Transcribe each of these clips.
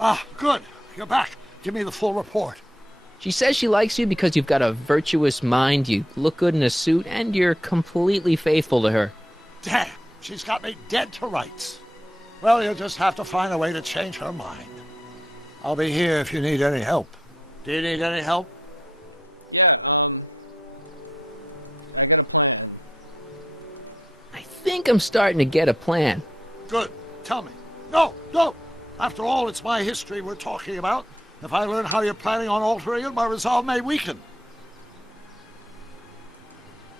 Ah, good. You're back. Give me the full report. She says she likes you because you've got a virtuous mind, you look good in a suit, and you're completely faithful to her. Damn, she's got me dead to rights. Well, you'll just have to find a way to change her mind. I'll be here if you need any help. Do you need any help? I think I'm starting to get a plan. Good. Tell me. No, no! After all, it's my history we're talking about. If I learn how you're planning on altering it, my resolve may weaken.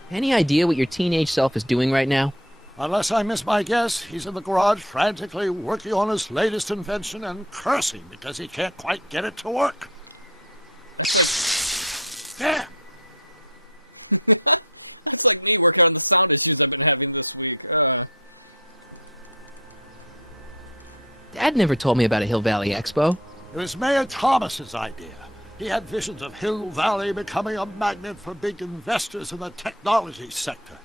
Any idea what your teenage self is doing right now? Unless I miss my guess, he's in the garage frantically working on his latest invention and cursing because he can't quite get it to work. Damn! Dad never told me about a Hill Valley Expo. It was Mayor Thomas's idea. He had visions of Hill Valley becoming a magnet for big investors in the technology sector.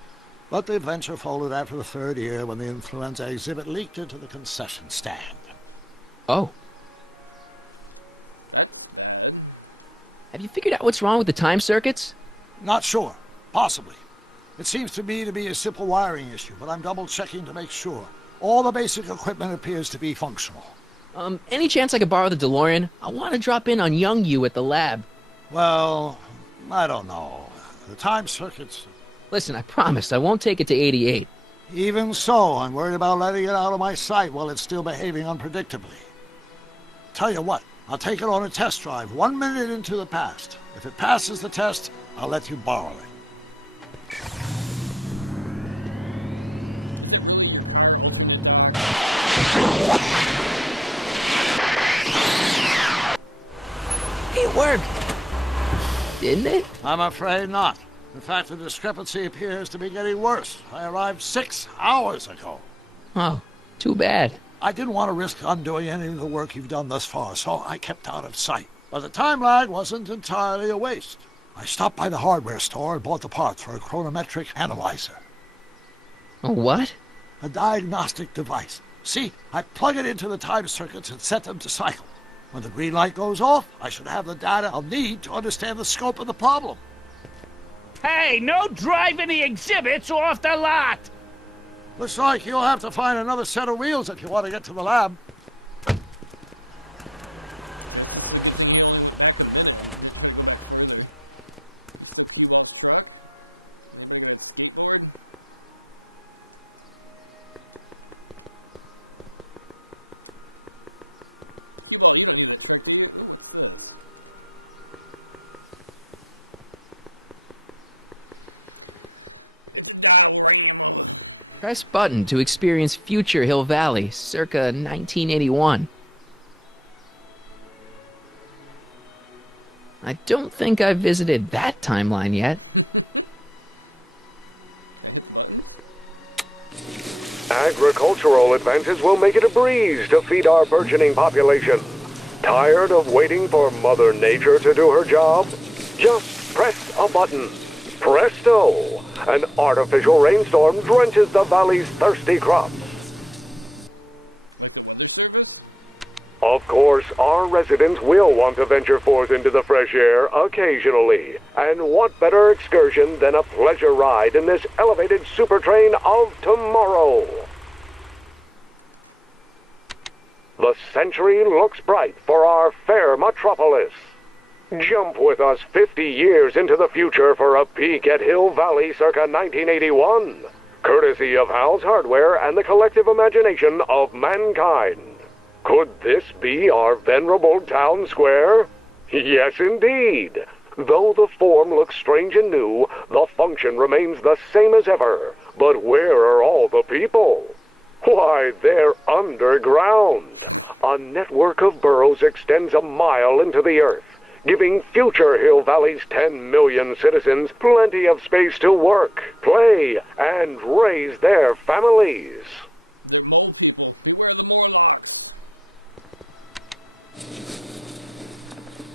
But the venture folded after the third year when the influenza exhibit leaked into the concession stand. Oh. Have you figured out what's wrong with the time circuits? Not sure. Possibly. It seems to me to be a simple wiring issue, but I'm double-checking to make sure. All the basic equipment appears to be functional. Any chance I could borrow the DeLorean? I want to drop in on young you at the lab. Well, I don't know. The time circuits... Listen, I promise I won't take it to 88. Even so, I'm worried about letting it out of my sight while it's still behaving unpredictably. Tell you what, I'll take it on a test drive 1 minute into the past. If it passes the test, I'll let you borrow it. It worked. Didn't it? I'm afraid not. In fact, the discrepancy appears to be getting worse. I arrived 6 hours ago. Oh, too bad. I didn't want to risk undoing any of the work you've done thus far, so I kept out of sight. But the time lag wasn't entirely a waste. I stopped by the hardware store and bought the parts for a chronometric analyzer. A what? A diagnostic device. See, I plug it into the time circuits and set them to cycle. When the green light goes off, I should have the data I'll need to understand the scope of the problem. Hey, no driving the exhibits off the lot! Looks like you'll have to find another set of wheels if you want to get to the lab. Press button to experience future Hill Valley, circa 1981. I don't think I've visited that timeline yet. Agricultural advances will make it a breeze to feed our burgeoning population. Tired of waiting for Mother Nature to do her job? Just press a button. Presto! An artificial rainstorm drenches the valley's thirsty crops. Of course, our residents will want to venture forth into the fresh air occasionally. And what better excursion than a pleasure ride in this elevated super train of tomorrow? The century looks bright for our fair metropolis. Jump with us 50 years into the future for a peek at Hill Valley circa 1981, courtesy of Hal's Hardware and the collective imagination of mankind. Could this be our venerable town square? Yes, indeed. Though the form looks strange and new, the function remains the same as ever. But where are all the people? Why, they're underground. A network of burrows extends a mile into the earth, giving future Hill Valley's 10 million citizens plenty of space to work, play, and raise their families.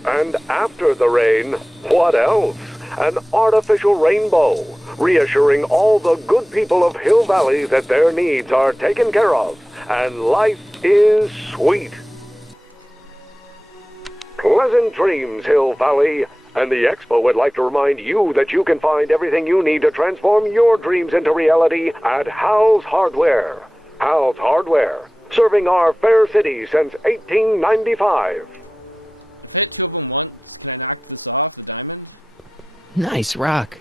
And after the rain, what else? An artificial rainbow, reassuring all the good people of Hill Valley that their needs are taken care of, and life is sweet. Pleasant dreams, Hill Valley, and the Expo would like to remind you that you can find everything you need to transform your dreams into reality at Hal's Hardware. Hal's Hardware, serving our fair city since 1895. Nice rock,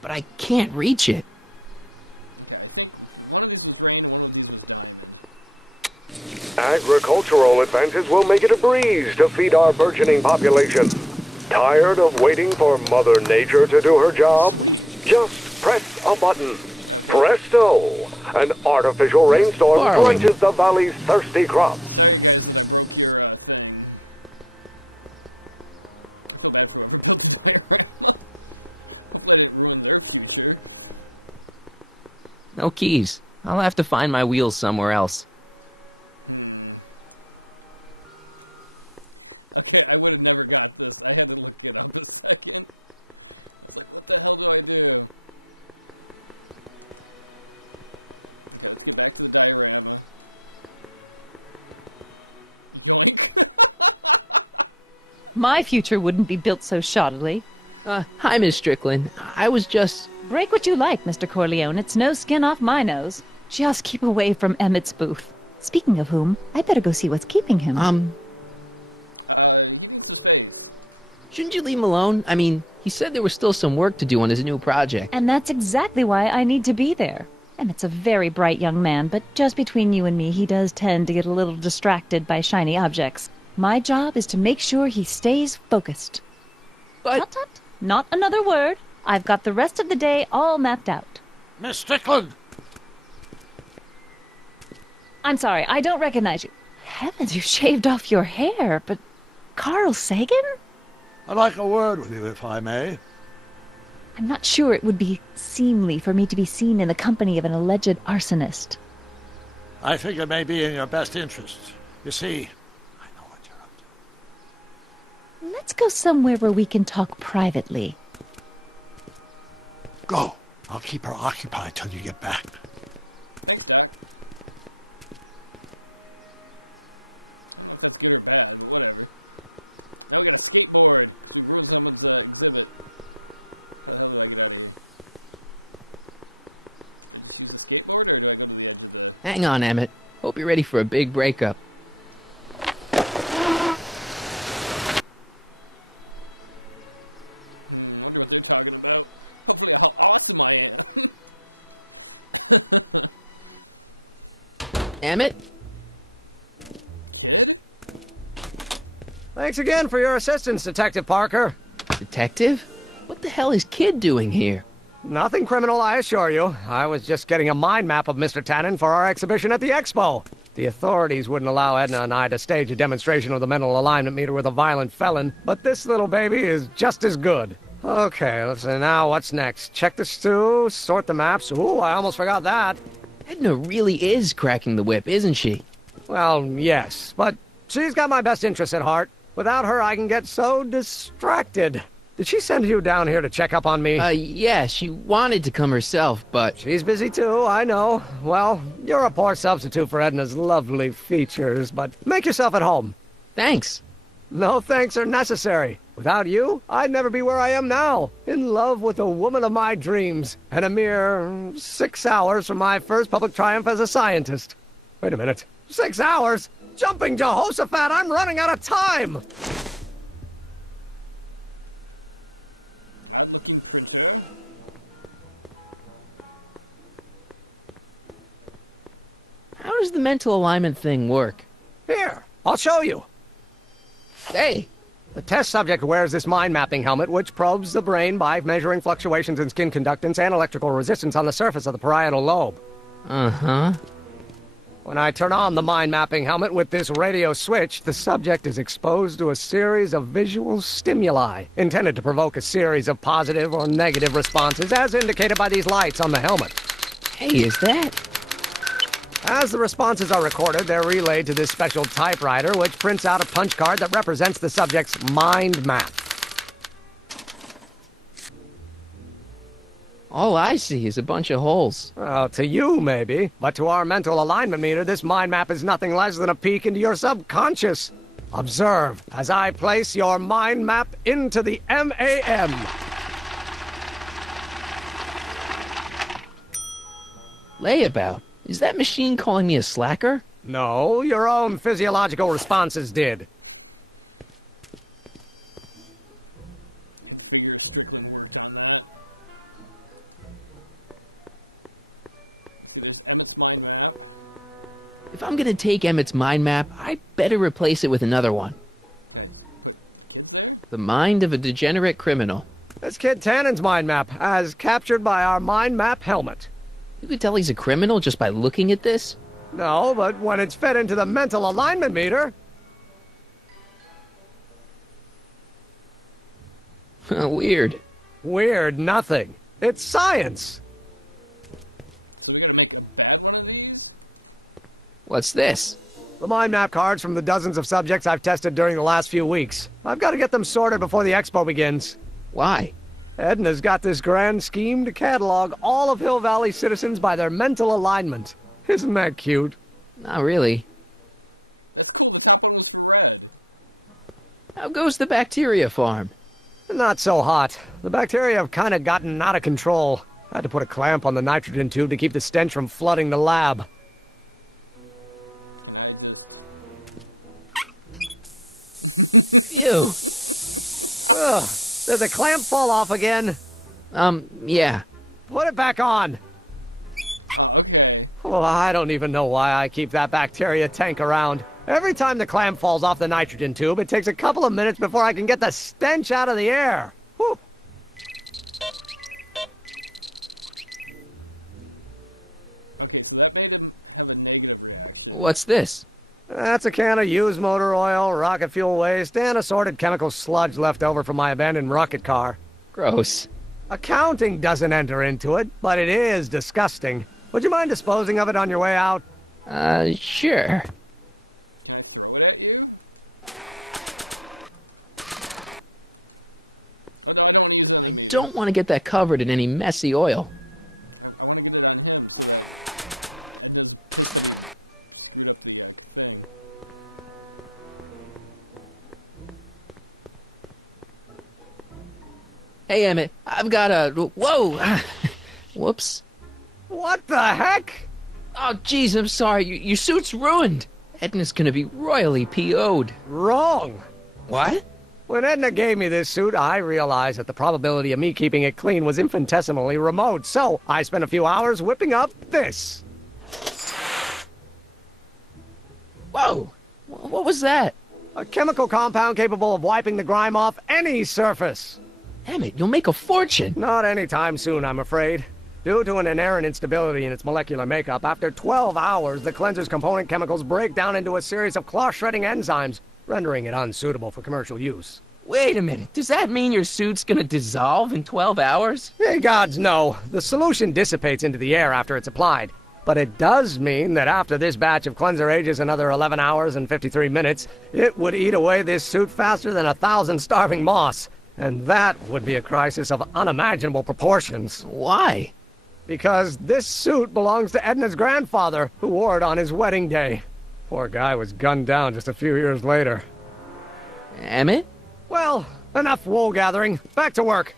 but I can't reach it. Agricultural advances will make it a breeze to feed our burgeoning population. Tired of waiting for Mother Nature to do her job? Just press a button. Presto! An artificial rainstorm drenches the valley's thirsty crops. No keys. I'll have to find my wheels somewhere else. My future wouldn't be built so shoddily. Hi, Miss Strickland. I was just... Break what you like, Mr. Corleone. It's no skin off my nose. Just keep away from Emmett's booth. Speaking of whom, I better go see what's keeping him. Shouldn't you leave him alone? I mean, he said there was still some work to do on his new project. And that's exactly why I need to be there. Emmett's a very bright young man, but just between you and me, he does tend to get a little distracted by shiny objects. My job is to make sure he stays focused. But... Tut, tut. Not another word. I've got the rest of the day all mapped out. Miss Strickland! I'm sorry, I don't recognize you. Heavens, you shaved off your hair, but... Carl Sagan? I'd like a word with you, if I may. I'm not sure it would be seemly for me to be seen in the company of an alleged arsonist. I think it may be in your best interest. You see, I know what you're up to. Let's go somewhere where we can talk privately. Go. I'll keep her occupied till you get back. Hang on, Emmett. Hope you're ready for a big breakup. Emmett? Thanks again for your assistance, Detective Parker. Detective? What the hell is Kid doing here? Nothing criminal, I assure you. I was just getting a mind map of Mr. Tannen for our exhibition at the Expo. The authorities wouldn't allow Edna and I to stage a demonstration of the mental alignment meter with a violent felon, but this little baby is just as good. Okay, let's see, now what's next? Check the stew, sort the maps. Ooh, I almost forgot that. Edna really is cracking the whip, isn't she? Well, yes, but she's got my best interests at heart. Without her, I can get so distracted. Did she send you down here to check up on me? Yeah, she wanted to come herself, but... She's busy too, I know. Well, you're a poor substitute for Edna's lovely features, but make yourself at home. Thanks. No thanks are necessary. Without you, I'd never be where I am now, in love with the woman of my dreams, and a mere 6 hours from my first public triumph as a scientist. Wait a minute. 6 hours? Jumping Jehoshaphat, I'm running out of time! How does the mental alignment thing work? Here, I'll show you. Hey! The test subject wears this mind-mapping helmet, which probes the brain by measuring fluctuations in skin conductance and electrical resistance on the surface of the parietal lobe. Uh-huh. When I turn on the mind-mapping helmet with this radio switch, the subject is exposed to a series of visual stimuli, intended to provoke a series of positive or negative responses, as indicated by these lights on the helmet. Hey, is that? As the responses are recorded, they're relayed to this special typewriter, which prints out a punch card that represents the subject's mind map. All I see is a bunch of holes. Well, to you, maybe. But to our mental alignment meter, this mind map is nothing less than a peek into your subconscious. Observe as I place your mind map into the MAM. Layabout? Is that machine calling me a slacker? No, your own physiological responses did. If I'm gonna take Emmett's mind map, I better replace it with another one. The mind of a degenerate criminal. That's Kid Tannen's mind map, as captured by our mind map helmet. You could tell he's a criminal just by looking at this? No, but when it's fed into the mental alignment meter... Weird. Weird nothing. It's science. What's this? The mind map cards from the dozens of subjects I've tested during the last few weeks. I've got to get them sorted before the expo begins. Why? Edna's got this grand scheme to catalog all of Hill Valley citizens by their mental alignment. Isn't that cute? Not really. How goes the bacteria farm? Not so hot. The bacteria have kind of gotten out of control. I had to put a clamp on the nitrogen tube to keep the stench from flooding the lab. Ew. Ugh. Did the clamp fall off again? Yeah. Put it back on. Well, I don't even know why I keep that bacteria tank around. Every time the clamp falls off the nitrogen tube, it takes a couple of minutes before I can get the stench out of the air. Whew. What's this? That's a can of used motor oil, rocket fuel waste, and assorted chemical sludge left over from my abandoned rocket car. Gross. Accounting doesn't enter into it, but it is disgusting. Would you mind disposing of it on your way out? Sure. I don't want to get that covered in any messy oil. Hey, Emmett, I've got a... Whoa! Whoops. What the heck? Oh, jeez, I'm sorry. Your suit's ruined. Edna's gonna be royally PO'd. Wrong. What? When Edna gave me this suit, I realized that the probability of me keeping it clean was infinitesimally remote, so I spent a few hours whipping up this. Whoa! What was that? A chemical compound capable of wiping the grime off any surface. Emmett, you'll make a fortune. Not anytime soon, I'm afraid. Due to an inherent instability in its molecular makeup, after 12 hours, the cleanser's component chemicals break down into a series of cloth-shredding enzymes, rendering it unsuitable for commercial use. Wait a minute. Does that mean your suit's gonna dissolve in 12 hours? Hey, gods, no. The solution dissipates into the air after it's applied. But it does mean that after this batch of cleanser ages another 11 hours and 53 minutes, it would eat away this suit faster than 1,000 starving moths. And that would be a crisis of unimaginable proportions. Why? Because this suit belongs to Edna's grandfather, who wore it on his wedding day. Poor guy was gunned down just a few years later. Emmett? Well, enough wool gathering. Back to work.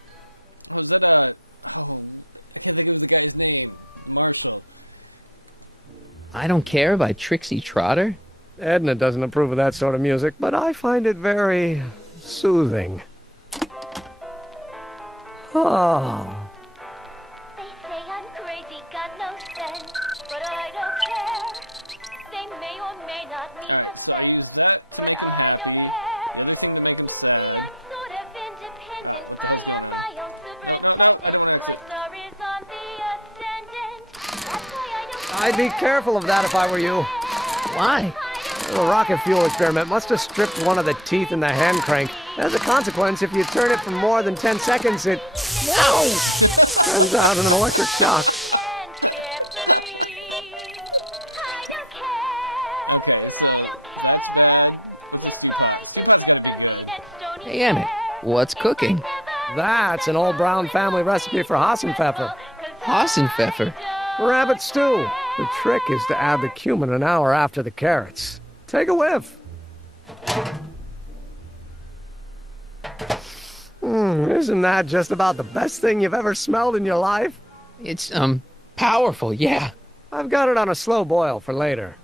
I Don't Care by Trixie Trotter? Edna doesn't approve of that sort of music, but I find it very soothing. Oh. They say I'm crazy, got no sense, but I don't care. They may or may not mean offense, but I don't care. You see, I'm sort of independent. I am my own superintendent. My star is on the ascendant. That's why I don't I'd be careful of that if I were you. Why? The rocket fuel experiment must have stripped one of the teeth in the hand crank. As a consequence, if you turn it for more than 10 seconds, it turns out in an electric shock. Hey, Emmett, what's cooking? That's an old Brown family recipe for Hassenpfeffer. Hassenpfeffer? Rabbit stew. The trick is to add the cumin an hour after the carrots. Take a whiff. Isn't that just about the best thing you've ever smelled in your life? It's, powerful, yeah. I've got it on a slow boil for later.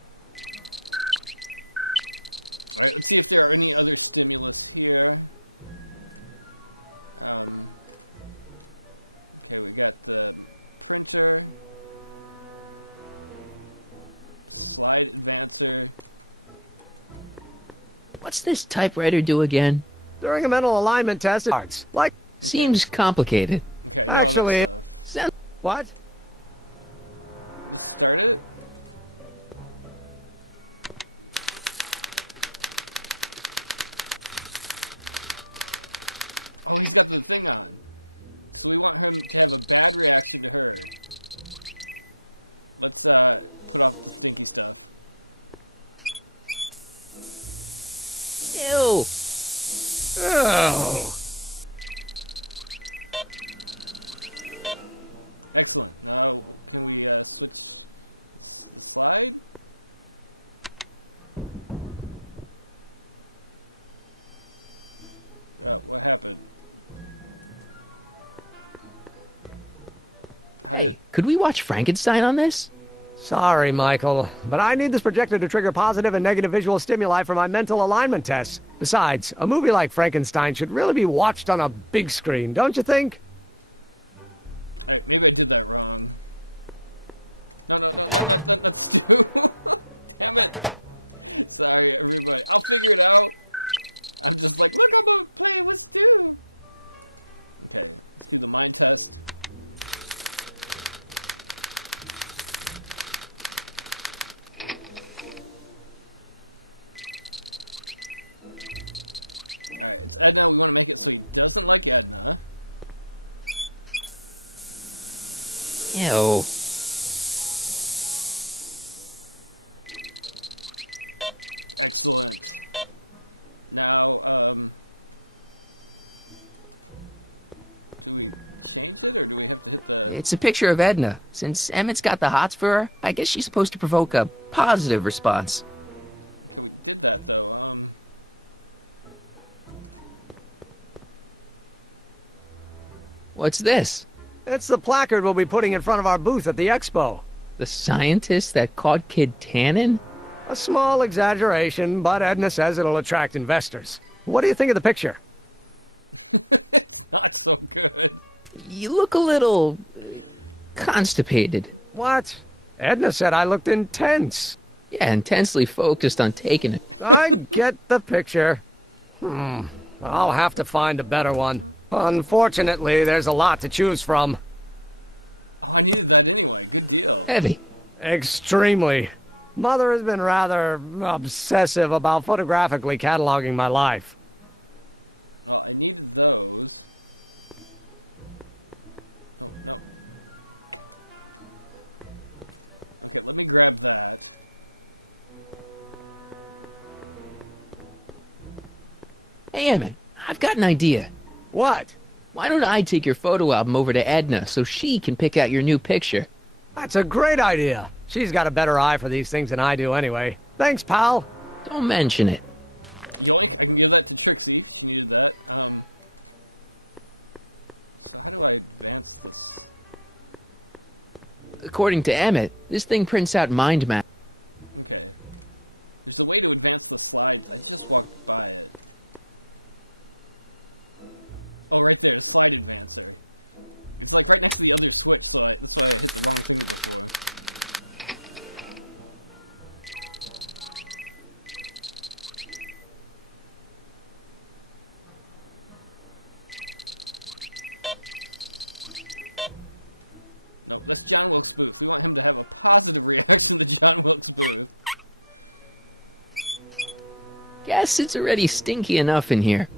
What's this typewriter do again? During a mental alignment test, it's like... Seems complicated. Actually... Sounds... What? Ew. Oh. Hey, could we watch Frankenstein on this? Sorry, Michael, but I need this projector to trigger positive and negative visual stimuli for my mental alignment tests. Besides, a movie like Frankenstein should really be watched on a big screen, don't you think? Ew. It's a picture of Edna. Since Emmett's got the hots for her, I guess she's supposed to provoke a positive response. What's this? It's the placard we'll be putting in front of our booth at the expo. The scientist that caught Kid Tannen? A small exaggeration, but Edna says it'll attract investors. What do you think of the picture? You look a little... constipated. What? Edna said I looked intense. Yeah, intensely focused on taking it. I get the picture. I'll have to find a better one. Unfortunately, there's a lot to choose from. Heavy. Extremely. Mother has been rather obsessive about photographically cataloging my life. Hey, Emmett, I've got an idea. What? Why don't I take your photo album over to Edna so she can pick out your new picture? That's a great idea. She's got a better eye for these things than I do anyway. Thanks, pal. Don't mention it. According to Emmett, this thing prints out mind maps. Guess it's already stinky enough in here.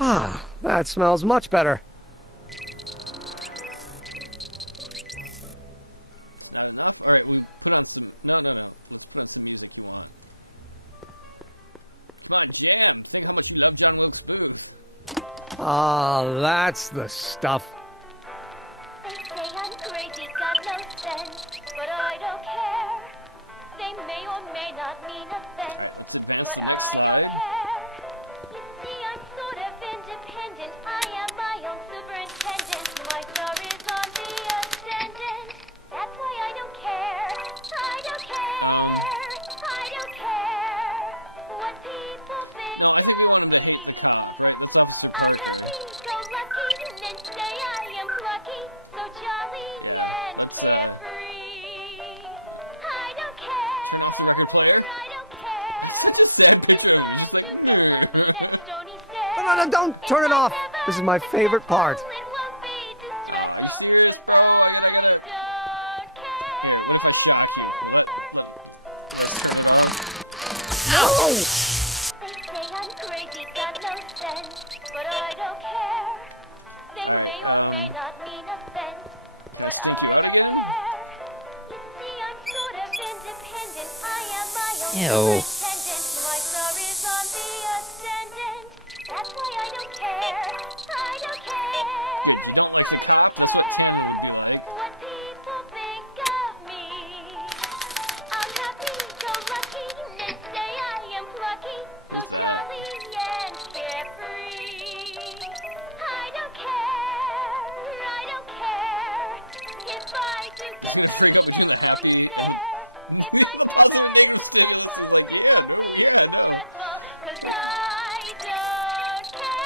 Ah, that smells much better. Ah, that's the stuff. They say I'm crazy, got no sense, but I don't care. They may or may not mean offense, but I don't care. You see, I'm sort of independent. I am my own superintendent. My star is on the ascendant. That's why I don't care. I don't care. I don't care what people think of me. I'm happy-go-lucky, men say I am plucky, so jolly and carefree. I don't care, I don't care, if I do get the mean and stony stare. No, don't turn it off. This is my favorite part. It won't be distressful, 'cause I don't care. No! They say I'm crazy, got no sense, but I don't care. They may or may not mean offense, but I don't care. You see, I'm sort of independent. I am my own Ew. superintendent. My star is on the ascendant. That's why I don't care. I don't care. I don't care what people think of me. I'm happy-go-lucky, men say I am plucky, so jolly and carefree. I don't care if I do get the mean and stony stare. If I'm never successful, it won't be distressful, 'cause I don't care.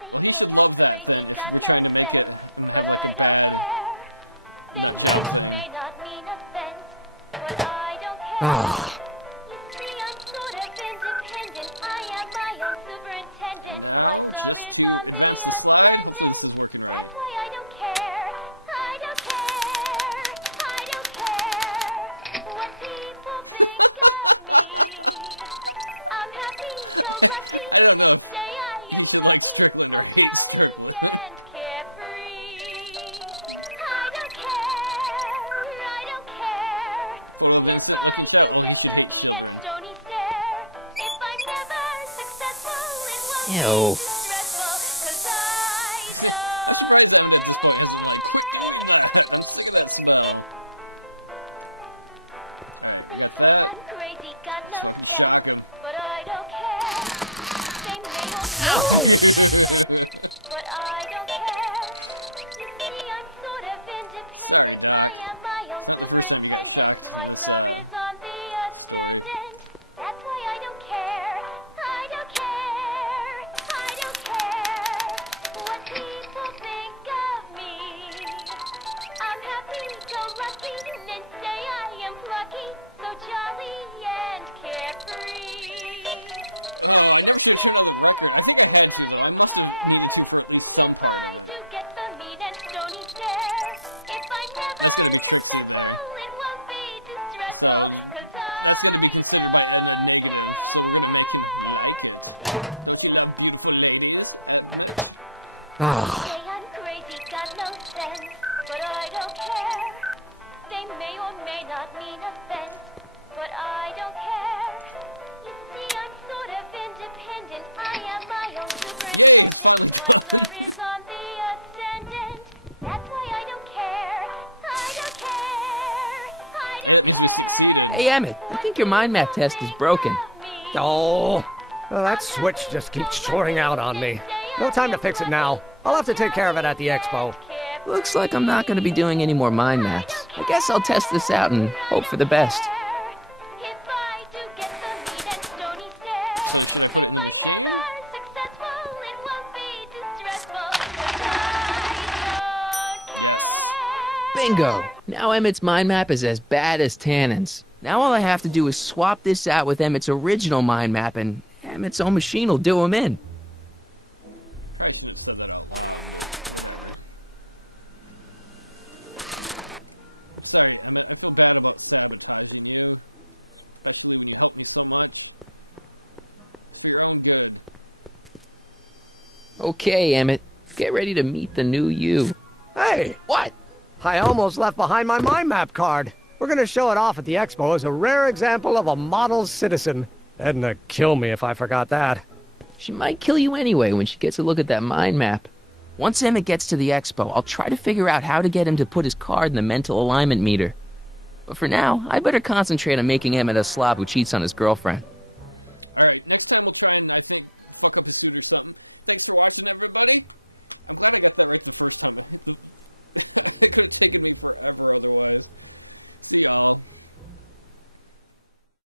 They say I'm crazy, got no sense, but I don't care. They may or may not mean offense, but I don't care. You see, I'm sort of independent. I am my own superintendent. My star is on the ascendant. That's why I don't care. I don't care. I don't care what people think of me. I'm happy-go-lucky. They say I am lucky, so jolly and carefree. I don't care. I don't care if I do get the mean and stony stare. If I'm never successful, it won't Ew. be distressful, 'cause I don't care. They say I'm crazy, got no sense, but I don't care. They may or may not mean offense, but I don't care. You see, I'm sort of independent. I am my own superintendent. My star is on the ascendant. That's why I don't care. I don't care. I don't care what people think of me. I'm happy-go-lucky, men say I am plucky, so jolly and carefree. I don't care. I don't care if I do get the mean and stony stare. If I'm never successful, it won't be distressful, 'cause I don't care. Ah, Say I'm crazy, got no sense, but I don't care. They may or may not mean offense, but I don't care. You see, I'm sort of independent. I am my own superintendent. My star is on the ascendant. That's why I don't care. I don't care. I don't care. Hey, Emmett, I think your mind map test is broken. oh. Well, that switch just keeps shorting out on me. No time to fix it now. I'll have to take care of it at the expo. Looks like I'm not going to be doing any more mind maps. I guess I'll test this out and hope for the best. If I do get the mean and stony stare. If I'm never successful, it won't be distressful, 'cause I don't care. Bingo! Now Emmett's mind map is as bad as Tannen's. Now all I have to do is swap this out with Emmett's original mind map and Emmett's own machine will do him in. Okay, Emmett. Get ready to meet the new you. Hey! What? I almost left behind my mind map card. We're gonna show it off at the expo as a rare example of a model citizen. Edna kill me if I forgot that. She might kill you anyway when she gets a look at that mind map. Once Emmett gets to the expo, I'll try to figure out how to get him to put his card in the mental alignment meter. But for now, I better concentrate on making Emmett a slob who cheats on his girlfriend.